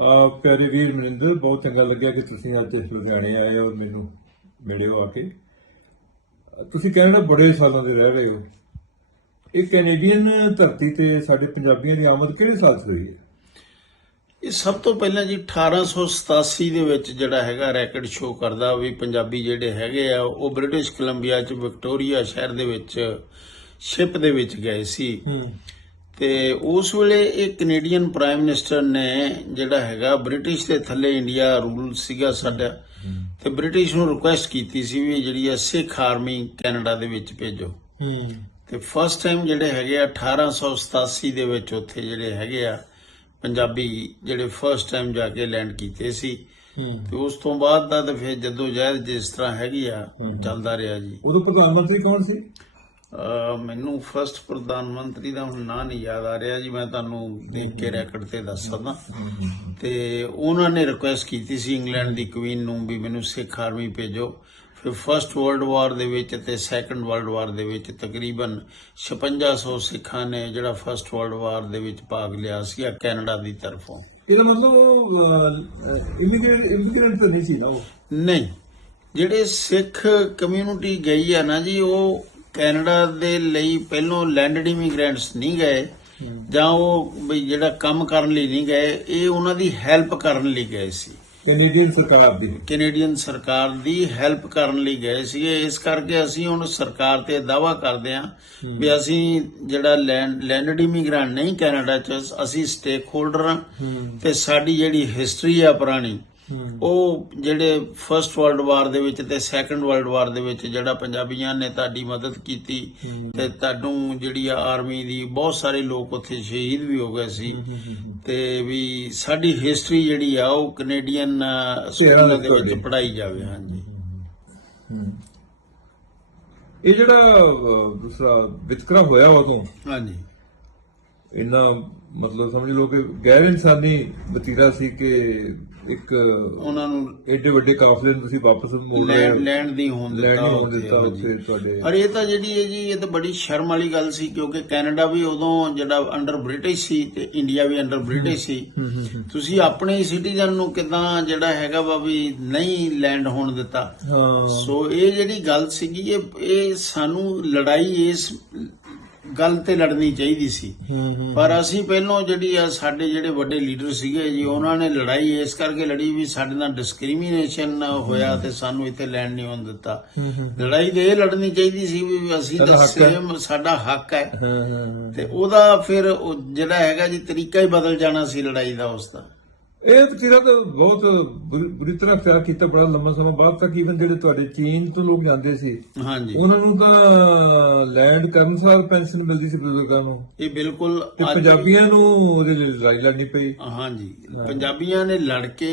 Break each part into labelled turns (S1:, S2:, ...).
S1: ਆ ਪਿਆਰੇ ਵੀਰ ਮਨਿੰਦਰ ਬਹੁਤ ਚੰਗਾ ਲੱਗਿਆ ਕਿ ਤੁਸੀਂ ਅੱਜ ਲੁਧਿਆਣੇ ਆਏ ਹੋ ਮੈਨੂੰ ਮਿਲਿਓ ਆ ਕੇ। ਤੁਸੀਂ ਕੈਨੇਡਾ ਬੜੇ ਸਾਲਾਂ ਦੇ ਰਹਿ ਰਹੇ ਹੋ। ਇਹ ਕੈਨੇਡੀਅਨ ਧਰਤੀ ਤੇ ਸਾਡੇ ਪੰਜਾਬੀਆਂ ਦੀ ਆਮਦ ਕਿਹੜੇ ਸਾਲ ਹੋਈ ਹੈ?
S2: ਇਹ ਸਭ ਤੋਂ ਪਹਿਲਾਂ ਜੀ 1887 ਦੇ ਵਿੱਚ ਜਿਹੜਾ ਹੈਗਾ ਰੈਕਡ ਸ਼ੋ ਕਰਦਾ ਵੀ ਪੰਜਾਬੀ ਜਿਹੜੇ ਹੈਗੇ ਆ ਉਹ ਬ੍ਰਿਟਿਸ਼ ਕੋਲੰਬੀਆ ਚ ਵਿਕਟੋਰੀਆ ਸ਼ਹਿਰ ਦੇ ਵਿੱਚ ਸ਼ਿਪ ਦੇ ਵਿੱਚ ਗਏ ਸੀ।
S1: ਹੂੰ।
S2: ਤੇ ਉਸ ਵੇਲੇ ਇਹ ਕੈਨੇਡੀਅਨ ਪ੍ਰਾਈਮ ਮਿਨਿਸਟਰ ਨੇ ਜਿਹੜਾ ਹੈਗਾ ਬ੍ਰਿਟਿਸ਼ ਦੇ ਥੱਲੇ ਇੰਡੀਆ ਰੂਲ ਸੀਗਾ ਸਾਡਾ ਤੇ ਬ੍ਰਿਟਿਸ਼ ਨੂੰ ਰਿਕੁਐਸਟ ਕੀਤੀ ਸੀ ਵੀ ਜਿਹੜੀ ਆ ਸਿੱਖ ਆਰਮੀ ਕੈਨੇਡਾ ਦੇ ਵਿੱਚ ਭੇਜੋ।
S1: ਹੂੰ।
S2: ਤੇ ਫਸਟ ਟਾਈਮ ਜਿਹੜੇ ਹੈਗੇ ਆ 1887 ਦੇ ਵਿੱਚ ਉੱਥੇ ਜਿਹੜੇ ਹੈਗੇ ਆ ਪੰਜਾਬੀ ਜਿਹੜੇ ਫਸਟ ਟਾਈਮ ਜਾ ਕੇ ਲੈਂਡ ਕੀਤੇ ਸੀ।
S1: ਹੂੰ।
S2: ਤੇ ਉਸ ਤੋਂ ਬਾਅਦ ਦਾ ਤੇ ਫਿਰ ਜਦੋਂ ਜਹਿਦ ਜਿਸ ਤਰ੍ਹਾਂ ਹੈਗੀ ਆ ਚੱਲਦਾ ਰਿਹਾ ਜੀ।
S1: ਉਦੋਂ ਪ੍ਰਧਾਨ ਮੰਤਰੀ ਕੌਣ ਸੀ?
S2: ਮੈਨੂੰ ਫਸਟ ਪ੍ਰਧਾਨ ਮੰਤਰੀ ਦਾ ਹੁਣ ਨਾਂ ਨਹੀਂ ਯਾਦ ਆ ਰਿਹਾ ਜੀ ਮੈਂ ਤੁਹਾਨੂੰ ਦੇਖ ਕੇ ਰੈਕਡ ਤੇ ਦੱਸ ਸਕਦਾ ਤੇ ਉਹਨਾਂ ਨੇ ਰਿਕੁਐਸਟ ਕੀਤੀ ਸੀ ਇੰਗਲੈਂਡ ਦੀ ਕੁਈਨ ਨੂੰ ਵੀ ਮੈਨੂੰ ਸਿੱਖ ਆਰਮੀ ਭੇਜੋ। ਫਿਰ ਫਸਟ ਵਰਲਡ ਵਾਰ ਦੇ ਵਿੱਚ ਤੇ ਸੈਕੰਡ ਵਰਲਡ ਵਾਰ ਦੇ ਵਿੱਚ ਤਕਰੀਬਨ 5600 ਸਿੱਖਾਂ ਨੇ ਜਿਹੜਾ ਫਸਟ ਵਰਲਡ ਵਾਰ ਦੇ ਵਿੱਚ ਭਾਗ ਲਿਆ ਸੀ ਕੈਨੇਡਾ ਦੀ ਤਰਫੋਂ।
S1: ਇਹਦਾ ਮਤਲਬ ਇਮੀਗ੍ਰੇਟ ਇਮੀਗ੍ਰੇਟ ਤਾਂ ਨਹੀਂ ਸੀ ਨਾ ਉਹ?
S2: ਨਹੀਂ ਜਿਹੜੇ ਸਿੱਖ ਕਮਿਊਨਿਟੀ ਗਈ ਆ ਨਾ ਜੀ ਉਹ ਕੈਨੇਡਾ ਦੇ ਲਈ ਪਹਿਲੋਂ ਲੈਂਡਡ ਇਮੀਗ੍ਰੈਂਟਸ ਨਹੀਂ ਗਏ ਜਾਂ ਉਹ ਵੀ ਜਿਹੜਾ ਕੰਮ ਕਰਨ ਲਈ ਨਹੀਂ ਗਏ ਇਹ ਉਹਨਾਂ ਦੀ ਹੈਲਪ ਕਰਨ ਲਈ ਗਏ ਸੀ।
S1: ਕੈਨੇਡੀਅਨ ਸਰਕਾਰ ਦੀ।
S2: ਕੈਨੇਡੀਅਨ ਸਰਕਾਰ ਦੀ ਹੈਲਪ ਕਰਨ ਲਈ ਗਏ ਸੀਗੇ। ਇਸ ਕਰਕੇ ਅਸੀਂ ਹੁਣ ਸਰਕਾਰ ਤੇ ਦਾਵਾ ਕਰਦੇ ਹਾਂ ਵੀ ਅਸੀਂ ਜਿਹੜਾ ਲੈਂਡਡ ਇਮੀਗ੍ਰੈਂਟ ਨਹੀਂ ਕੈਨੇਡਾ ਚ ਅਸੀਂ ਸਟੇਕ ਹੋਲਡਰ ਹਾਂ। ਤੇ ਸਾਡੀ ਜਿਹੜੀ ਹਿਸਟਰੀ ਆ ਪੁਰਾਣੀ ਉਹ ਜਿਹੜੇ ਫਰਸਟ ਵਰਲਡ ਵਾਰ ਦੇ ਵਿੱਚ ਤੇ ਸੈਕੰਡ ਵਰਲਡ ਵਾਰ ਦੇ ਵਿੱਚ ਜਿਹੜਾ ਪੰਜਾਬੀਆਂ ਨੇ ਤੁਹਾਡੀ ਮਦਦ ਕੀਤੀ ਤੇ ਤੁਹਾਨੂੰ ਜਿਹੜੀ ਆ ਆਰਮੀ ਦੀ ਬਹੁਤ ਸਾਰੇ ਲੋਕ ਉੱਥੇ ਸ਼ਹੀਦ ਵੀ ਹੋ ਗਏ ਸੀ। ਤੇ ਵੀ ਸਾਡੀ ਹਿਸਟਰੀ ਜਿਹੜੀ ਆ ਉਹ ਕੈਨੇਡੀਅਨ ਸਕੂਲਾਂ ਦੇ ਵਿੱਚ ਪੜਾਈ ਜਾਵੇ ਹਾਂਜੀ।
S1: ਇਹ ਜਿਹੜਾ ਦੂਸਰਾ ਵਿਤਕਰਾ ਹੋਇਆ ਉਦੋਂ
S2: ਹਾਂਜੀ।
S1: ਇੰਨਾ ਮਤਲਬ ਸਮਝ ਲਓ ਕਿ ਗੈਰ ਇਨਸਾਨੀ ਵਤੀਰਾ ਸੀ ਕਿ ਇੱਕ
S2: ਉਹਨਾਂ ਨੂੰ
S1: ਏਡੇ ਵੱਡੇ ਕਾਫਲੇ ਨੂੰ ਤੁਸੀਂ ਵਾਪਸ ਮੋੜ
S2: ਦੀ ਹੋਣ
S1: ਲੈਣ
S2: ਦਿੱਤਾ
S1: ਨਹੀਂ ਹੋਣ ਦਿੱਤਾ। ਉੱਥੇ ਤੁਹਾਡੇ।
S2: ਪਰ ਇਹ ਤਾਂ ਜਿਹੜੀ ਹੈ ਜੀ ਇਹ ਤਾਂ ਬੜੀ ਸ਼ਰਮ ਵਾਲੀ ਗੱਲ ਸੀ ਕਿਉਂਕਿ ਕੈਨੇਡਾ ਵੀ ਉਦੋਂ ਜਿਹੜਾ ਅੰਡਰ ਬ੍ਰਿਟਿਸ਼ ਸੀ ਤੇ ਇੰਡੀਆ ਵੀ ਅੰਡਰ ਬ੍ਰਿਟਿਸ਼ ਸੀ। ਤੁਸੀਂ ਆਪਣੇ ਸਿਟੀਜ਼ਨ ਨੂੰ ਕਿਦਾਂ ਜਿਹੜਾ ਹੈਗਾ ਵਾ ਵੀ ਨਹੀਂ ਲੈਂਡ ਹੋਣ ਦਿੱਤਾ। ਸੋ ਇਹ ਜਿਹੜੀ ਗੱਲ ਸੀਗੀ ਇਹ ਇਹ ਸਾਨੂੰ ਲੜਾਈ ਇਸ ਗੱਲ ਤੇ ਲੜਨੀ ਚਾਹੀਦੀ ਸੀ। ਪਰ ਅਸੀਂ ਪਹਿਲਾਂ ਜਿਹੜੀ ਆ ਸਾਡੇ ਜਿਹੜੇ ਵੱਡੇ ਲੀਡਰ ਸੀਗੇ ਜੀ ਉਹਨਾਂ ਨੇ ਲੜਾਈ ਇਸ ਕਰਕੇ ਲੜੀ ਵੀ ਸਾਡੇ ਨਾਲ ਡਿਸਕ੍ਰਿਮੀਨੇਸ਼ਨ ਹੋਇਆ ਤੇ ਸਾਨੂੰ ਇੱਥੇ ਲੈਂਡ ਨਹੀਂ ਹੋਣ ਦਿੱਤਾ। ਲੜਾਈ ਤੇ ਇਹ ਲੜਨੀ ਚਾਹੀਦੀ ਸੀ ਵੀ ਅਸੀਂ ਤਾਂ। ਸੇਮ ਸਾਡਾ ਹੱਕ ਹੈ। ਤੇ ਉਹਦਾ ਫਿਰ ਜਿਹੜਾ ਹੈਗਾ ਜੀ ਤਰੀਕਾ ਹੀ ਬਦਲ ਜਾਣਾ ਸੀ ਲੜਾਈ ਦਾ ਉਸ ਦਾ।
S1: ਇਹ ਵਤੀਰਾ ਤਾਂ ਬਹੁਤ ਬੁਰੀ ਬੁਰੀ ਤਰ੍ਹਾਂ ਤਿਆਰ ਕੀਤਾ ਬੜਾ ਲੰਮਾ ਸਮਾਂ ਬਾਅਦ ਤੱਕ ਇਵਨ ਜਿਹੜੇ ਤੁਹਾਡੇ ਚੀਨ ਤੋਂ ਲੋਕ ਜਾਂਦੇ ਸੀ
S2: ਹਾਂਜੀ।
S1: ਉਹਨਾਂ ਨੂੰ ਤਾਂ ਲੈਂਡ ਕਰਨ ਸਾਰ ਪੈਨਸ਼ਨ ਮਿਲਦੀ ਸੀ ਬਜ਼ੁਰਗਾਂ ਨੂੰ।
S2: ਇਹ ਬਿਲਕੁਲ
S1: ਤੇ
S2: ਅੱਜ
S1: ਪੰਜਾਬੀਆਂ ਨੂੰ ਉਹਦੇ ਲਈ ਲੜਾਈ ਲੜਨੀ ਪਈ।
S2: ਹਾਂਜੀ। ਪੰਜਾਬੀਆਂ ਨੇ ਲੜ ਕੇ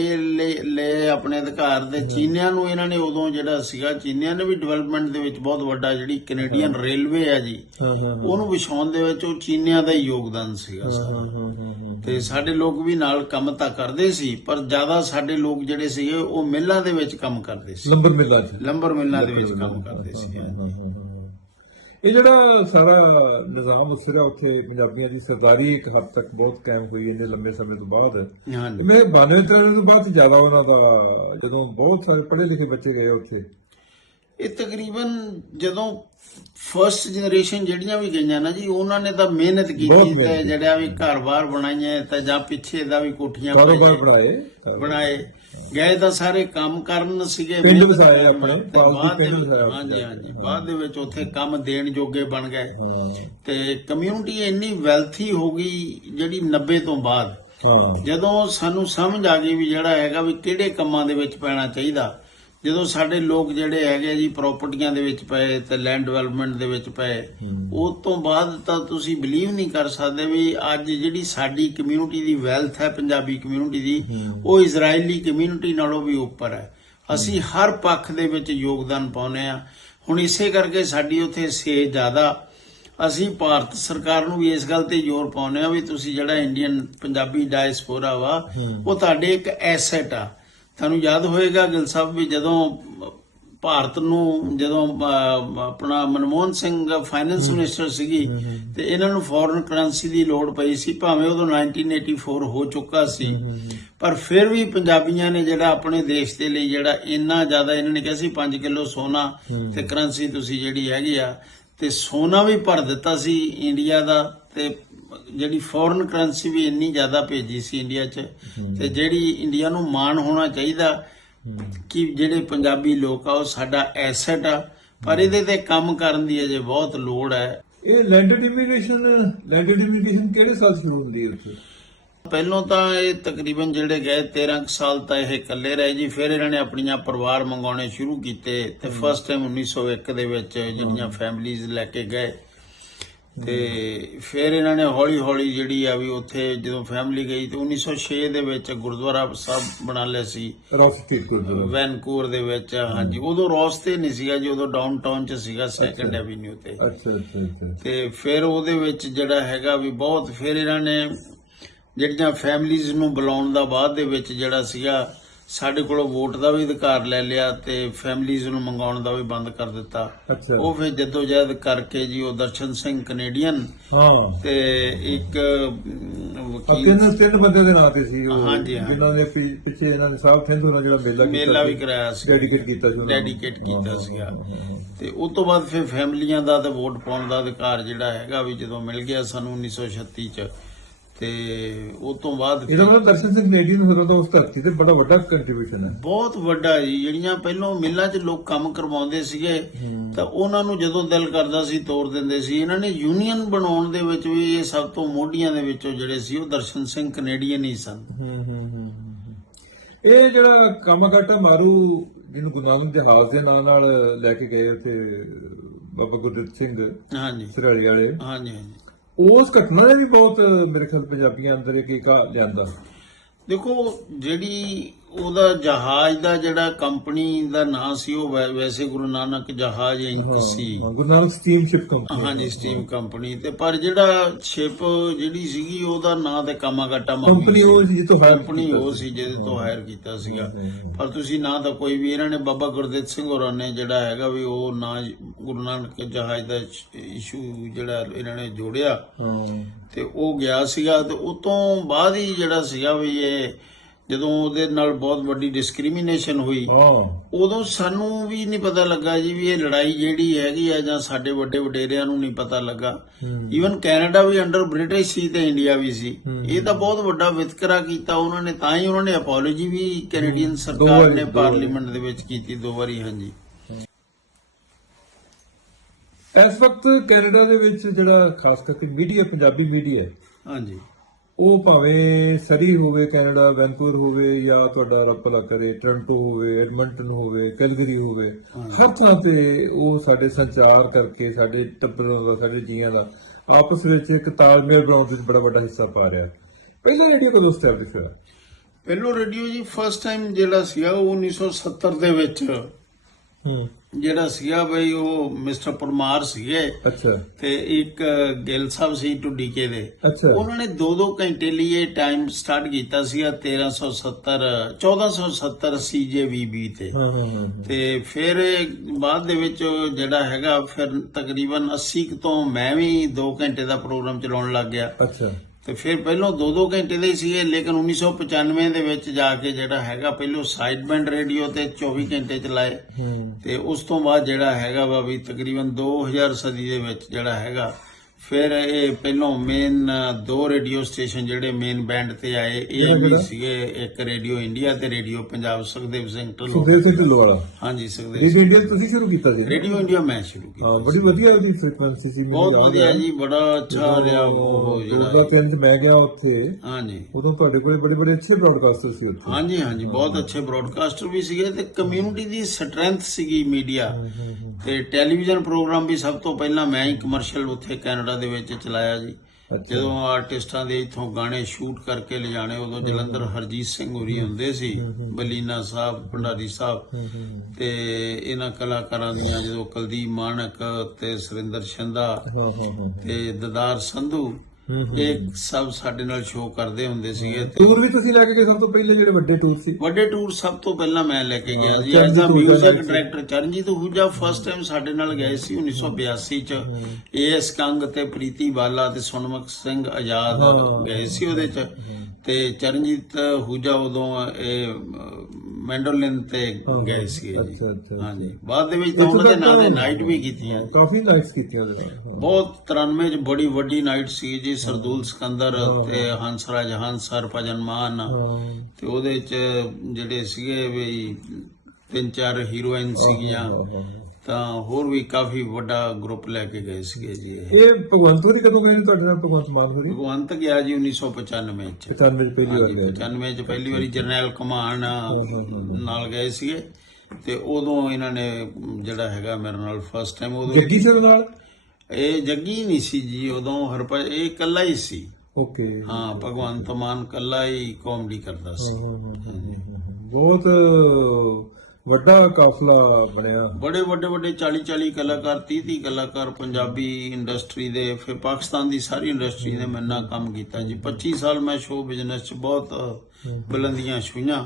S2: ਲੈ ਆਪਣੇ ਅਧਿਕਾਰ ਦੇ ਚੀਨੀਆਂ ਨੂੰ ਇਹਨਾਂ ਨੇ ਉਦੋਂ ਜਿਹੜਾ ਸੀਗਾ ਚੀਨੀਆਂ ਨੇ ਵੀ ਡਿਵੈਲਪਮੈਂਟ ਦੇ ਵਿੱਚ ਬਹੁਤ ਵੱਡਾ ਜਿਹੜੀ ਕੈਨੇਡੀਅਨ ਰੇਲਵੇ ਆ ਜੀ
S1: ਹਾਂ ਹਾਂ
S2: ਉਹਨੂੰ ਵਿਛਾਉਣ ਦੇ ਵਿੱਚ ਉਹ ਚੀਨੀਆਂ ਦਾ ਹੀ ਯੋਗਦਾਨ ਸੀਗਾ ਸਾਰਾ।
S1: ਹਾਂ ਹਾਂ ਹਾਂ ਹਾਂ।
S2: ਤੇ ਸਾਡੇ ਲੋਕ ਵੀ ਨਾਲ ਕੰਮ ਤਾਂ ਕਰਦੇ ਸੀ ਪਰ ਜ਼ਿਆਦਾ ਸਾਡੇ ਲੋਕ ਜਿਹੜੇ ਸੀਗੇ ਉਹ ਮਿੱਲਾਂ ਦੇ ਵਿੱਚ ਕੰਮ ਕਰਦੇ ਸੀ।
S1: ਲੰਬਰ ਮਿਲਾਂ ਚ।
S2: ਲੰਬਰ ਮਿੱਲਾਂ ਦੇ ਵਿੱਚ ਕੰਮ ਕਰਦੇ ਸੀ
S1: ਇਹ ਜਿਹੜਾ ਸਾਰਾ ਨਿਜ਼ਾਮ ਉਸਰਾ ਉੱਥੇ ਪੰਜਾਬੀਆਂ ਦੀ ਸਰਦਾਰੀ ਇੱਕ ਹੱਦ ਤੱਕ ਬਹੁਤ ਕਾਇਮ ਹੋਈ ਇੰਨੇ ਲੰਬੇ ਸਮੇਂ ਤੋਂ ਬਾਅਦ। ਮੈਂ 92 ਤਰ੍ਹਾਂ ਤੋਂ ਬਾਅਦ ਜ਼ਿਆਦਾ ਉਹਨਾਂ ਦਾ ਜਦੋਂ ਬਹੁਤ ਸਾਰੇ ਪੜ੍ਹੇ ਲਿਖੇ ਬੱਚੇ ਗਏ ਉੱਥੇ
S2: ਇਹ ਤਕਰੀਬਨ ਜਦੋਂ ਫਰਸਟ ਜਨਰੇਸ਼ਨ ਜਿਹੜੀਆਂ ਵੀ ਗਈਆਂ ਨਾ ਜੀ ਉਹਨਾਂ ਨੇ ਤਾਂ ਮਿਹਨਤ ਕੀਤੀ ਤੇ। ਜਿਹੜਾ ਵੀ ਘਰ-ਬਾਰ ਬਣਾਈਆਂ ਤੇ ਜਾਂ ਪਿੱਛੇ ਦਾ ਵੀ ਕੋਠੀਆਂ
S1: ਬਣਾਏ
S2: ਬਣਾਏ ਗਏ ਤਾਂ ਸਾਰੇ ਕੰਮ ਕਰਨ ਸੀਗੇ
S1: ਪਿੰਡ ਵਸਾਏ ਆਪਣੇ,
S2: ਬਾਅਦ ਦੇ ਹਾਂਜੀ। ਹਾਂਜੀ ਬਾਅਦ ਦੇ ਵਿੱਚ ਉੱਥੇ ਕੰਮ ਦੇਣ ਜੋਗੇ ਬਣ ਗਏ। ਤੇ ਕਮਿਊਨਿਟੀ ਇੰਨੀ ਵੈਲਥੀ ਹੋ ਗਈ ਜਿਹੜੀ 90 ਤੋਂ ਬਾਅਦ। ਜਦੋਂ ਸਾਨੂੰ ਸਮਝ ਆ ਗਈ ਵੀ ਜਿਹੜਾ ਹੈਗਾ ਵੀ ਕਿਹੜੇ ਕੰਮਾਂ ਦੇ ਵਿੱਚ ਪੈਣਾ ਚਾਹੀਦਾ ਜਦੋਂ ਸਾਡੇ ਲੋਕ ਜਿਹੜੇ ਹੈਗੇ ਜੀ ਪ੍ਰਾਪਰਟੀਆਂ ਦੇ ਵਿੱਚ ਪਏ ਤੇ ਲੈਂਡ ਡਿਵੈਲਪਮੈਂਟ ਦੇ ਵਿੱਚ ਪਏ ਉਸ ਤੋਂ ਬਾਅਦ ਤਾਂ ਤੁਸੀਂ ਬਲੀਵ ਨਹੀਂ ਕਰ ਸਕਦੇ ਵੀ ਅੱਜ ਜਿਹੜੀ ਸਾਡੀ ਕਮਿਊਨਿਟੀ ਦੀ ਵੈਲਥ ਹੈ ਪੰਜਾਬੀ ਕਮਿਊਨਿਟੀ ਦੀ ਉਹ ਇਜ਼ਰਾਈਲੀ ਕਮਿਊਨਿਟੀ ਨਾਲੋਂ ਵੀ ਉੱਪਰ ਹੈ। ਅਸੀਂ ਹਰ ਪੱਖ ਦੇ ਵਿੱਚ ਯੋਗਦਾਨ ਪਾਉਨੇ ਆ ਹੁਣ ਇਸੇ ਕਰਕੇ ਸਾਡੀ ਉੱਥੇ ਸੇਜ ਜ਼ਿਆਦਾ। ਅਸੀਂ ਭਾਰਤ ਸਰਕਾਰ ਨੂੰ ਵੀ ਇਸ ਗੱਲ ਤੇ ਜ਼ੋਰ ਪਾਉਂਦੇ ਆ ਵੀ ਤੁਸੀਂ ਜਿਹੜਾ ਇੰਡੀਅਨ ਪੰਜਾਬੀ ਡਾਇਸਪੋਰਾ ਵਾ ਉਹ ਤੁਹਾਡੇ ਇੱਕ ਐਸੈਟ ਆ। ਤੁਹਾਨੂੰ ਯਾਦ ਹੋਏਗਾ ਗਿਲ ਸਾਹਿਬ ਵੀ ਜਦੋਂ ਭਾਰਤ ਨੂੰ ਜਦੋਂ ਆਪਣਾ ਮਨਮੋਹਨ ਸਿੰਘ ਫਾਈਨੈਂਸ ਮਿਨਿਸਟਰ ਸੀਗੀ ਤੇ ਇਹਨਾਂ ਨੂੰ ਫੋਰਨ ਕਰੰਸੀ ਦੀ ਲੋੜ ਪਈ ਸੀ ਭਾਵੇਂ ਉਦੋਂ 1984 ਹੋ ਚੁੱਕਾ ਸੀ। ਪਰ ਫਿਰ ਵੀ ਪੰਜਾਬੀਆਂ ਨੇ ਜਿਹੜਾ ਆਪਣੇ ਦੇਸ਼ ਦੇ ਲਈ ਜਿਹੜਾ ਇੰਨਾ ਜ਼ਿਆਦਾ ਇਹਨਾਂ ਨੇ ਕਿਹਾ ਸੀ 5 ਕਿਲੋ ਸੋਨਾ ਤੇ ਕਰੰਸੀ ਤੁਸੀਂ ਜਿਹੜੀ ਹੈਗੀ ਆ ਤੇ ਸੋਨਾ ਵੀ ਭਰ ਦਿੱਤਾ ਸੀ ਇੰਡੀਆ ਦਾ ਤੇ ਜਿਹੜੀ ਫੋਰਨ ਕਰੰਸੀ ਵੀ ਇੰਨੀ ਜ਼ਿਆਦਾ ਭੇਜੀ ਸੀ ਇੰਡੀਆ 'ਚ ਤੇ ਜਿਹੜੀ ਇੰਡੀਆ ਨੂੰ ਮਾਣ ਹੋਣਾ ਚਾਹੀਦਾ ਕਿ ਜਿਹੜੇ ਪੰਜਾਬੀ ਲੋਕ ਆ ਉਹ ਸਾਡਾ ਐਸੈਟ ਆ। ਪਰ ਇਹਦੇ ਤੇ ਕੰਮ ਕਰਨ ਦੀ ਅਜੇ ਬਹੁਤ ਲੋੜ ਹੈ।
S1: ਇਹ ਲੈਂਡਡ ਇਮੀਗ੍ਰੇਸ਼ਨ ਲੈਂਡਡ ਇਮੀਗ੍ਰੇਸ਼ਨ ਕਿਹੜੇ ਸਾਲ ਸ਼ੁਰੂ ਹੁੰਦੀ ਹੈ ਉੱਥੇ?
S2: ਪਹਿਲੋਂ ਤਾਂ ਇਹ ਤਕਰੀਬਨ ਜਿਹੜੇ ਗਏ 13 ਕੁ ਸਾਲ ਤਾਂ ਇਹ ਇਕੱਲੇ ਰਹੇ ਜੀ ਫਿਰ ਇਹਨਾਂ ਨੇ ਆਪਣੀਆਂ ਪਰਿਵਾਰ ਮੰਗਾਉਣੇ ਸ਼ੁਰੂ ਕੀਤੇ ਤੇ ਫਸਟ ਟਾਈਮ 1901 ਦੇ ਵਿੱਚ ਜਿਹੜੀਆਂ ਫੈਮਿਲੀਜ਼ ਲੈ ਕੇ ਗਏ। ਤੇ ਫਿਰ ਇਹਨਾਂ ਨੇ ਹੌਲੀ ਹੌਲੀ ਜਿਹੜੀ ਆ ਵੀ ਉੱਥੇ ਜਦੋਂ ਫੈਮਿਲੀ ਗਈ ਤੇ 1906 ਦੇ ਵਿੱਚ ਗੁਰਦੁਆਰਾ ਸਾਹਿਬ ਬਣਾ ਲਿਆ ਸੀ।
S1: ਗੁਰਦੁਆਰਾ
S2: ਵੈਨਕੂਵਰ ਦੇ ਵਿੱਚ ਹਾਂਜੀ। ਉਦੋਂ ਰੋਸ ਤੇ ਨਹੀਂ ਸੀਗਾ ਜੀ ਉਦੋਂ ਡਾਊਨਟਾਊਨ ਚ ਸੀਗਾ ਸੈਕੰਡ ਐਵੀਨਿਊ ਤੇ।
S1: ਅੱਛਾ ਅੱਛਾ ਅੱਛਾ।
S2: ਤੇ ਫਿਰ ਉਹਦੇ ਵਿੱਚ ਜਿਹੜਾ ਹੈਗਾ ਵੀ ਬਹੁਤ ਫਿਰ ਇਹਨਾਂ ਨੇ ਜਿਹੜੀਆਂ ਫੈਮਲੀਜ਼ ਨੂੰ ਬੁਲਾਉਣ ਦਾ ਬਾਅਦ ਦੇ ਵਿੱਚ ਜਿਹੜਾ ਸੀਗਾ ਸਾਡੇ ਕੋਲੋਂ ਵੋਟ ਦਾ ਵੀ ਅਧਿਕਾਰ ਲੈ ਲਿਆ ਤੇ ਫੈਮਲੀਜ਼ ਨੂੰ ਮੰਗਾਉਣ ਦਾ ਵੀ ਬੰਦ ਕਰ ਦਿੱਤਾ।
S1: ਅੱਛਾ।
S2: ਉਹ ਫਿਰ ਜਦੋਜਹਿਦ ਕਰਕੇ ਜੀ ਉਹ ਦਰਸ਼ਨ ਸਿੰਘ ਕੈਨੇਡੀਅਨ
S1: ਹਾਂ।
S2: ਤੇ ਇੱਕ ਵਕੀਲ
S1: ਨਾ ਤਿੰਨ ਬੰਦੇ ਦੇ ਨਾਂ ਤੇ ਸੀ ਉਹ।
S2: ਹਾਂਜੀ, ਹਾਂ।
S1: ਜਿਨ੍ਹਾਂ ਨੇ ਪਿੱਛੇ ਇਹਨਾਂ ਨੇ ਸਾਹਿਬ ਥਿੰਦੂ ਨਾਲ ਜਿਹੜਾ ਮੇਲਾ
S2: ਮੇਲਾ ਵੀ ਕਰਾਇਆ ਸੀ।
S1: ਡੈਡੀਕੇਟ ਕੀਤਾ ਸੀ।
S2: Dedicate ਕੀਤਾ ਸੀਗਾ। ਤੇ ਉਸ ਤੋਂ ਬਾਅਦ ਫਿਰ ਫੈਮਲੀਆਂ ਦਾ ਤੇ ਵੋਟ ਪਾਉਣ ਦਾ ਅਧਿਕਾਰ ਜਿਹੜਾ ਹੈਗਾ ਵੀ ਜਦੋਂ ਮਿਲ ਗਿਆ ਸਾਨੂੰ 1936 ਚ ਤੇ ਉਸ ਤੋਂ ਬਾਅਦ
S1: ਇਹਦਾ ਮਤਲਬ ਦਰਸ਼ਨ ਸਿੰਘ ਕੈਨੇਡੀਅਨ ਹੋਰਾਂ ਦਾ ਉਸ ਧਰਤੀ ਤੇ ਬੜਾ ਵੱਡਾ ਕੰਟਰੀਬਿਊਸ਼ਨ ਹੈ।
S2: ਬਹੁਤ ਵੱਡਾ ਜੀ ਜਿਹੜੀਆਂ ਪਹਿਲਾਂ ਮਿੱਲਾਂ 'ਚ ਲੋਕ ਕੰਮ ਕਰਵਾਉਂਦੇ ਸੀਗੇ ਤਾਂ ਉਹਨਾਂ ਨੂੰ ਜਦੋਂ ਦਿਲ ਕਰਦਾ ਸੀ ਤੋੜ ਦਿੰਦੇ ਸੀ। ਇਹਨਾਂ ਨੇ ਯੂਨੀਅਨ ਬਣਾਉਣ ਦੇ ਵਿੱਚ ਵੀ ਇਹ ਸਭ ਤੋਂ ਮੋਢੀਆਂ ਦੇ ਵਿੱਚੋਂ ਜਿਹੜੇ ਸੀ ਉਹ ਦਰਸ਼ਨ ਸਿੰਘ ਕੈਨੇਡੀਅਨ ਹੀ ਸਨ।
S1: ਇਹ ਜਿਹੜਾ ਕਾਮਾਗਾਟਾ ਮਾਰੂ ਜਿਹਨੂੰ ਦੇ ਹਾਸ ਦੇ ਨਾਂ ਨਾਲ ਲੈ ਕੇ ਗਏ ਉੱਥੇ ਬਾਬਾ ਗੁਰਦਿੱਤ ਸਿੰਘ
S2: ਹਾਂਜੀ।
S1: ਸਰਾਲੀ ਵਾਲੇ।
S2: ਹਾਂਜੀ ਹਾਂਜੀ।
S1: ਉਸ ਘਟਨਾ ਨੇ ਵੀ ਬਹੁਤ ਮੇਰੇ ਖਿਆਲ ਪੰਜਾਬੀਆਂ ਅੰਦਰ ਇੱਕ ਕਾ ਲਿਆਂਦਾ।
S2: ਦੇਖੋ ਜਿਹੜੀ ਉਹਦਾ ਜਹਾਜ਼ ਦਾ ਜਿਹੜਾ ਕੰਪਨੀ ਦਾ ਨਾਂ ਸੀ ਉਹ ਵੈ- ਵੈਸੇ ਗੁਰੂ ਨਾਨਕ ਜਹਾਜ਼ ਇੰਕ ਸੀ।
S1: ਹਾਂ, ਗੁਰੂ ਨਾਨਕ ਸਟੀਮਸ਼ਿਪ ਕੰਪਨੀ।
S2: ਹਾਂਜੀ ਸਟੀਮ ਕੰਪਨੀ ਤੇ ਪਰ ਜਿਹੜਾ ਸ਼ਿਪ ਜਿਹੜੀ ਸੀਗੀ ਉਹਦਾ ਨਾਂ ਤੇ ਕਾਮਾਗਾਟਾ ਮਾਰੂ
S1: ਕੰਪਨੀ ਉਹ ਸੀ ਜਿੱਥੋਂ ਹਾਇਰ
S2: ਕੰਪਨੀ ਉਹ ਸੀ। ਜਿਹਦੇ ਤੋਂ ਹਾਇਰ ਕੀਤਾ ਸੀਗਾ। ਪਰ ਤੁਸੀਂ ਨਾ ਤਾਂ ਕੋਈ ਵੀ ਇਹਨਾਂ ਨੇ ਬਾਬਾ ਗੁਰਦੇਵ ਸਿੰਘ ਹੋਰਾਂ ਨੇ ਜਿਹੜਾ ਹੈਗਾ ਵੀ ਉਹ ਨਾ ਗੁਰੂ ਨਾਨਕ ਜਹਾਜ਼ ਦਾ ਇਸ਼ੂ ਜਿਹੜਾ ਇਹਨਾਂ ਨੇ ਜੋੜਿਆ। ਤੇ ਉਹ ਗਿਆ ਸੀਗਾ ਤੇ ਉਸ ਤੋਂ ਬਾਅਦ ਹੀ ਜਿਹੜਾ ਸੀਗਾ ਵੀ ਇਹ ਜਦੋਂ ਉਹਦੇ ਨਾਲ ਬਹੁਤ ਵੱਡੀ ਡਿਸਕ੍ਰਿਮੀਨੇਸ਼ਨ ਹੋਈ ਉਦੋਂ ਸਾਨੂੰ ਵੀ ਨਹੀਂ ਪਤਾ ਲੱਗਾ ਜੀ ਵੀ ਇਹ ਲੜਾਈ ਜਿਹੜੀ ਹੈਗੀ ਆ ਜਾਂ ਸਾਡੇ ਵੱਡੇ ਵਡੇਰਿਆਂ ਨੂੰ ਨਹੀਂ ਪਤਾ ਲੱਗਾ। ਈਵਨ ਕੈਨੇਡਾ ਵੀ ਅੰਡਰ ਬ੍ਰਿਟਿਸ਼ ਸੀ ਤੇ ਇੰਡੀਆ ਵੀ ਸੀ। ਇਹ ਤਾਂ ਬਹੁਤ ਵੱਡਾ ਵਿਤਕਰਾ ਕੀਤਾ ਉਹਨਾਂ ਨੇ ਤਾਂ ਹੀ ਉਹਨਾਂ ਨੇ ਅਪੋਲੋਜੀ ਵੀ ਕੈਨੇਡੀਅਨ ਸਰਕਾਰ ਨੇ ਪਾਰਲੀਮੈਂਟ ਦੇ ਵਿੱਚ ਕੀਤੀ ਦੋ ਵਾਰੀ ਹਾਂਜੀ।
S1: ਇਸ ਵਕਤ ਕੈਨੇਡਾ ਦੇ ਵਿੱਚ ਜਿਹੜਾ ਖਾਸ ਕਰਕੇ ਮੀਡੀਆ ਪੰਜਾਬੀ ਮੀਡੀਆ
S2: ਹਾਂਜੀ।
S1: ਉਹ ਭਾਵੇਂ ਸਰੀ ਹੋਵੇ ਕੈਨੇਡਾ ਵੈਨਕੂਵਰ ਹੋਵੇ ਜਾਂ ਤੁਹਾਡਾ ਰੱਪਲਾ ਕਰੇ ਟੋਰਾਂਟੋ ਹੋਵੇ ਐਡਮੰਟਨ ਹੋਵੇ ਕੈਲਗਰੀ ਹੋਵੇ ਹਰ ਥਾਂ ਤੇ ਉਹ ਸਾਡੇ ਸੰਚਾਰ ਕਰਕੇ ਸਾਡੇ ਟੱਬਰਾਂ ਦਾ ਸਾਡੇ ਜੀਆਂ ਦਾ ਆਪਸ ਵਿੱਚ ਇੱਕ ਤਾਲਮੇਲ ਬਣਾਉਣ ਵਿੱਚ ਬੜਾ ਵੱਡਾ ਹਿੱਸਾ ਪਾ ਰਿਹਾ। ਪਹਿਲਾ ਰੇਡੀਓ ਕਦੋਂ ਸਟੈਬਲਿਸ਼ ਹੋਇਆ?
S2: ਪਹਿਲੋ ਰੇਡੀਓ ਜੀ ਫਸਟ ਟਾਈਮ ਜਿਹੜਾ ਸੀਗਾ ਉਹ 1970 ਦੇ ਵਿੱਚ।
S1: ਹੂੰ।
S2: ਜਿਹੜਾ ਸੀਗਾ ਬਈ ਉਹ ਮਿਸਟਰ ਪਰਮਾਰ ਸੀਗੇ।
S1: ਅੱਛਾ।
S2: ਤੇ ਇੱਕ ਗਿੱਲ ਸਾਹਿਬ ਸੀ ਟੁੱਡੀਕੇ ਦੇ।
S1: ਅੱਛਾ।
S2: ਉਹਨਾਂ ਨੇ 2-2 ਘੰਟੇ ਲਈ ਇਹ ਟਾਈਮ ਸਟਾਰਟ ਕੀਤਾ ਸੀਗਾ 1370 1470 ਸੀਜੇਵੀਬੀ ਤੇ। ਤੇ ਫਿਰ ਬਾਅਦ ਦੇ ਵਿੱਚ ਜਿਹੜਾ ਹੈਗਾ ਫਿਰ ਤਕਰੀਬਨ 80 ਕੁ ਤੋਂ ਮੈਂ ਵੀ 2 ਘੰਟੇ ਦਾ ਪ੍ਰੋਗਰਾਮ ਚਲਾਉਣ ਲੱਗ ਗਿਆ।
S1: ਅੱਛਾ।
S2: ਤੇ ਫਿਰ ਪਹਿਲਾਂ 2-2 ਘੰਟੇ ਦੇ ਸੀਗੇ ਲੇਕਿਨ 1995 ਦੇ ਵਿੱਚ ਜਾ ਕੇ ਜਿਹੜਾ ਹੈਗਾ ਪਹਿਲਾਂ ਸਾਈਡ ਬੈਂਡ ਰੇਡੀਓ ਤੇ 24 ਘੰਟੇ ਚਲਾਏ। ਤੇ ਉਸ ਤੋਂ ਬਾਅਦ ਜਿਹੜਾ ਹੈਗਾ ਵਾ ਵੀ ਤਕਰੀਬਨ 2000 ਸਦੀ ਦੇ ਵਿੱਚ ਜਿਹੜਾ ਹੈਗਾ ਫਿਰ ਇਹ ਪਹਿਲੋਂ ਮੇਨ ਦੋ ਰੇਡੀਓ ਸਟੇਸ਼ਨ ਜਿਹੜੇ ਮੇਨ ਬੈਂਡ ਤੇ ਆਏ ਇਹ ਵੀ ਸੀਗੇ ਇੱਕ ਰੇਡੀਓ ਇੰਡੀਆ ਤੇ ਰੇਡੀਓ ਪੰਜਾਬ ਸੁਖਦੇਵ ਸਿੰਘ ਢਿੱਲੋਂ।
S1: ਸੁਖਦੇਵ ਸਿੰਘ ਢਿੱਲੋਂ ਵਾਲਾ?
S2: ਹਾਂਜੀ ਸੁਖਦੇਵ
S1: ਰੇਡੀਓ ਇੰਡੀਆ ਤੁਸੀਂ ਸ਼ੁਰੂ ਕੀਤਾ ਸੀ
S2: ਰੇਡੀਓ ਇੰਡੀਆ ਮੈਂ ਸ਼ੁਰੂ ਕੀਤਾ
S1: ਹਾਂ ਬੜੀ ਵਧੀਆ ਉਹਦੀ ਫ੍ਰੀਕੁਐਂਸੀ ਸੀ
S2: ਬਹੁਤ ਵਧੀਆ। ਜੀ ਬੜਾ ਅੱਛਾ ਰਿਹਾ ਉਹ ਜਿਹੜਾ
S1: 2003 ਚ ਮੈਂ ਗਿਆ ਉੱਥੇ
S2: ਹਾਂਜੀ।
S1: ਉਦੋਂ ਤੁਹਾਡੇ ਕੋਲੇ ਬੜੇ ਬੜੇ ਅੱਛੇ ਬ੍ਰਾਡਕਾਸਟਰ ਸੀ ਉੱਥੇ।
S2: ਹਾਂਜੀ ਹਾਂਜੀ ਬਹੁਤ ਅੱਛੇ ਬ੍ਰਾਡਕਾਸਟਰ ਵੀ ਸੀਗੇ ਤੇ ਕਮਿਊਨਿਟੀ ਦੀ ਸਟਰੈਂਥ ਸੀਗੀ ਮੀਡੀਆ ਤੇ ਟੈਲੀਵਿਜ਼ਨ ਪ੍ਰੋਗਰਾਮ ਵੀ ਸਭ ਤੋਂ ਪਹਿਲਾਂ ਮੈਂ ਹੀ ਕਮਰਸ਼ੀਅਲ ਉੱਥੇ ਕੈਨੇਡਾ ਦੇ ਵਿੱਚ ਚਲਾਇਆ ਜੀ। ਜਦੋਂ ਆਰਟਿਸਟਾਂ ਦੇ ਇੱਥੋਂ ਗਾਣੇ ਸ਼ੂਟ ਕਰਕੇ ਲਿਜਾਣੇ ਉਦੋਂ ਜਲੰਧਰ ਹਰਜੀਤ ਸਿੰਘ ਹੋਰੀ ਹੁੰਦੇ ਸੀ ਬਲੀਨਾ ਸਾਹਿਬ ਭੰਡਾਰੀ ਸਾਹਿਬ। ਤੇ ਇਹਨਾਂ ਕਲਾਕਾਰਾਂ ਦੀਆਂ ਜਦੋਂ ਕੁਲਦੀਪ ਮਾਨਕ ਤੇ ਸੁਰਿੰਦਰ ਸ਼ੰਦਾ ਤੇ ਦਦਾਰ ਸੰਧੂ। ਇਹ ਸਭ ਸਾਡੇ ਨਾਲ ਸ਼ੋਅ ਕਰਦੇ ਹੁੰਦੇ ਸੀਗੇ। ਤੇ
S1: ਟੂਰ ਵੀ ਤੁਸੀਂ ਲੈ ਕੇ ਗਏ ਸਭ ਤੋਂ ਪਹਿਲੇ ਜਿਹੜੇ ਵੱਡੇ ਟੂਰ ਸੀ?
S2: ਵੱਡੇ ਟੂਰ ਸਭ ਤੋਂ ਪਹਿਲਾਂ ਮੈਂ ਲੈ ਕੇ ਗਿਆ
S1: Charanjit
S2: as music. Director Charanjit Ahuja first time ਸਾਡੇ ਨਾਲ ਗਏ ਸੀ 1982 ਚ। ਏਐਸ ਕੰਗ ਤੇ ਪ੍ਰੀਤੀ ਬਾਲਾ ਤੇ ਸੁਨਮੁਖ ਸਿੰਘ ਆਜ਼ਾਦ। ਗਏ ਸੀ ਉਹਦੇ ਚ। ਤੇ ਚਰਨਜੀਤ ਹੂਜਾ ਉਦੋਂ ਇਹ ਮੈਂਡੋਲਿਨ ਤੇ ਗਏ ਸੀ। ਜੀ
S1: ਅੱਛਾ, ਅੱਛਾ,
S2: ਹਾਂਜੀ। ਬਾਅਦ ਦੇ ਵਿੱਚ ਤਾਂ ਉਹਨਾਂ ਦੇ ਨਾਂ ਦੇ ਨਾਈਟ ਵੀ ਕੀਤੀਆਂ।
S1: ਕਾਫੀ ਨਾਈਟਸ ਕੀਤੀਆਂ।
S2: ਬਹੁਤ 93 ਚ ਬੜੀ ਵੱਡੀ ਨਾਈਟ ਸੀ ਜੀ ਸਰਦੂਲ ਸਿਕੰਦਰ ਤੇ ਹੰਸਰਾਜ ਹੰਸ ਹਰਭਜਨ ਮਾਨ। ਤੇ ਉਹਦੇ ਚ ਜਿਹੜੇ ਸੀਗੇ ਵੀ ਤਿੰਨ ਚਾਰ ਹੀਰੋਇਨ ਸੀਗੀਆਂ। ਤਾਂ ਹੋਰ ਵੀ ਕਾਫੀ ਵੱਡਾ ਗਰੁੱਪ ਲੈ ਕੇ ਗਏ ਸੀਗੇ ਜੀ ਇਹ।
S1: ਇਹ ਭਗਵੰਤ ਹੋਰੀ ਕਦੋਂ ਗਏ ਨੇ ਤੁਹਾਡੇ ਨਾਲ ਭਗਵੰਤ ਮਾਨ ਹੋਰੀ?
S2: ਭਗਵੰਤ ਗਿਆ ਜੀ 1995 ਚ।
S1: 95 ਚ ਪਹਿਲੀ ਵਾਰ
S2: ਹਾਂਜੀ
S1: ਗਏ
S2: 95 ਚ ਪਹਿਲੀ ਵਾਰੀ ਜਰਨੈਲ ਕਮਾਨ ਨਾਲ ਗਏ ਸੀਗੇ। ਤੇ ਉਦੋਂ ਇਹਨਾਂ ਨੇ ਜਿਹੜਾ ਹੈਗਾ ਮੇਰੇ ਨਾਲ ਫਸਟ ਟਾਈਮ ਉਦੋਂ
S1: ਜੱਗੀ ਸਰ ਨਾਲ?
S2: ਇਹ ਜੱਗੀ ਨਹੀਂ ਸੀ ਜੀ ਉਦੋਂ ਹਰਪਾ ਇਹ ਇਕੱਲਾ ਹੀ ਸੀ।
S1: ਓਕੇ।
S2: ਹਾਂ ਭਗਵੰਤ ਮਾਨ ਇਕੱਲਾ ਹੀ ਕਾਮੇਡੀ ਕਰਦਾ ਸੀ।
S1: ਬਹੁਤ ਵੱਡਾ ਕਾਫਲਾ ਬਣਿਆ।
S2: ਬੜੇ ਵੱਡੇ ਵੱਡੇ 40 40 ਕਲਾਕਾਰ 30 30 ਕਲਾਕਾਰ ਪੰਜਾਬੀ ਇੰਡਸਟਰੀ ਦੇ ਫਿਰ ਪਾਕਿਸਤਾਨ ਦੀ ਸਾਰੀ ਇੰਡਸਟਰੀ ਨੇ ਮੇਰੇ ਨਾਲ ਕੰਮ ਕੀਤਾ ਜੀ। 25 ਸਾਲ ਮੈਂ ਸ਼ੋਅ ਬਿਜ਼ਨਸ 'ਚ ਬਹੁਤ ਬੁਲੰਦੀਆਂ ਛੂਈਆਂ।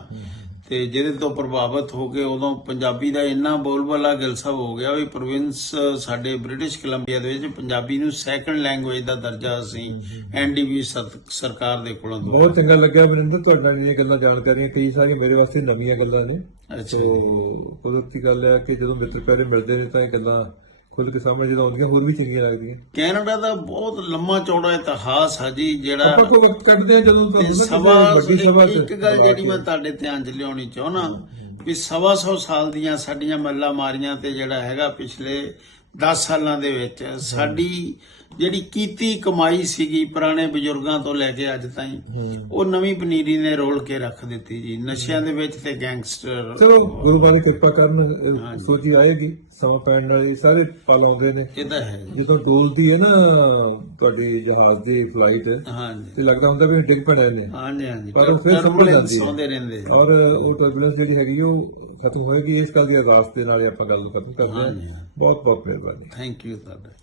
S2: ਤੇ ਜਿਹਦੇ ਤੋਂ ਪ੍ਰਭਾਵਿਤ ਹੋ ਕੇ ਉਦੋਂ ਪੰਜਾਬੀ ਦਾ ਇੰਨਾ ਬੋਲਬਾਲਾ ਗਿਲਸਾ ਹੋ ਗਿਆ ਵੀ ਪ੍ਰੋਵਿੰਸ ਸਾਡੇ ਬ੍ਰਿਟਿਸ਼ ਕੋਲੰਬੀਆ ਦੇ ਵਿੱਚ ਪੰਜਾਬੀ ਨੂੰ ਸੈਕੰਡ ਲੈਂਗੁਏਜ ਦਾ ਦਰਜਾ ਅਸੀਂ ਐਨਡੀਵੀ ਸਰਕਾਰ ਦੇ ਕੋਲੋਂ
S1: ਬਹੁਤ ਚੰਗਾ ਲੱਗਾ ਮਨਿੰਦਰ ਤੁਹਾਡੇ ਨਾਲ ਇਹ ਗੱਲਾਂ ਜਾਣਕਾਰੀਆਂ ਕਈ ਸਾਰੀਆਂ ਮੇਰੇ ਵਾਸਤੇ ਨਵੀਆਂ ਗੱਲਾਂ ਨੇ।
S2: ਅੱਛਾ
S1: ਕੁਦਰਤੀ ਗੱਲ ਹੈ ਕਿ ਜਦੋਂ ਮਿੱਤਰ ਪਿਆਰੇ ਮਿਲਦੇ ਨੇ ਤਾਂ ਇਹ ਗੱਲਾਂ ਖੁੱਲ ਕੇ ਸਾਹਮਣੇ ਜਦੋਂ ਆਉਂਦੀਆਂ ਹੋਰ ਵੀ ਚੰਗੀਆਂ ਲੱਗਦੀਆਂ।
S2: ਕੈਨੇਡਾ ਦਾ ਬਹੁਤ ਲੰਮਾ ਚੌੜਾ ਇਤਿਹਾਸ ਹੈ ਜੀ ਜਿਹੜਾ
S1: ਆਪਾਂ ਕੋਈ ਵਕਤ ਕੱਢਦੇ ਆ ਜਦੋਂ ਸਭਾ
S2: ਇੱਕ ਗੱਲ ਜਿਹੜੀ ਮੈਂ ਤੁਹਾਡੇ ਧਿਆਨ 'ਚ ਲਿਆਉਣੀ ਚਾਹੁੰਦਾ ਵੀ ਸਵਾ ਸੌ ਸਾਲ ਦੀਆਂ ਸਾਡੀਆਂ ਮੱਲਾ ਮਾਰੀਆਂ ਤੇ ਜਿਹੜਾ ਹੈਗਾ ਪਿਛਲੇ 10 ਸਾਲਾਂ ਦੇ ਵਿੱਚ ਸਾਡੀ ਜਿਹੜੀ ਕੀਤੀ ਕਮਾਈ ਸੀਗੀ ਪੁਰਾਣੇ ਬਜ਼ੁਰਗਾਂ ਤੋਂ ਲੈ ਕੇ ਅੱਜ ਤਾਈਂ ਉਹ ਨਵੀਂ ਪਨੀਰੀ ਨੇ ਰੋਲ ਕੇ ਰੱਖ ਦਿੱਤੀ ਜੀ। ਨਸ਼ਿਆਂ ਦੇ ਵਿੱਚ ਤੇ ਗੈਂਗਸਟਰ।
S1: ਚਲੋ ਗੁਰੂ ਬਾਣੀ ਕਿਰਪਾ ਕਰਨ ਸੋਚੀ ਆਏਗੀ ਸਮਾਂ ਪੈਣ ਨਾਲ ਇਹ ਸਾਰੇ ਪਲ ਆਉਂਦੇ ਨੇ।
S2: ਇਹ ਤਾਂ ਹੈ ਜੀ।
S1: ਜਦੋਂ ਡੋਲਦੀ ਹੈ ਨਾ ਤੁਹਾਡੀ ਜਹਾਜ਼ ਦੀ ਫਲਾਈਟ
S2: ਹਾਂਜੀ
S1: ਤੇ ਲੱਗਦਾ ਹੁੰਦਾ ਵੀ ਡਿੱਗ ਪੈਣੇ ਨੇ।
S2: ਹਾਂਜੀ ਹਾਂਜੀ
S1: ਪਰ ਉਹ ਫਿਰ ਸੰਭਲ ਜਾਂਦੀ।
S2: ਆਉਂਦੇ ਰਹਿੰਦੇ।
S1: ਔਰ ਉਹ ਟਰਬੂਲੈਂਸ ਜਿਹੜੀ ਹੈਗੀ ਉਹ ਖਤਮ ਹੋਏਗੀ ਇਸ ਗੱਲ ਦੀ ਅਰਦਾਸ ਦੇ ਨਾਲ ਆਪਾਂ ਗੱਲ ਖਤਮ ਕਰਦੇ ਹਾਂ। ਬਹੁਤ ਬਹੁਤ ਮਿਹਰਬਾਨੀ।
S2: ਥੈਂਕ ਯੂ ਤੁਹਾਡਾ।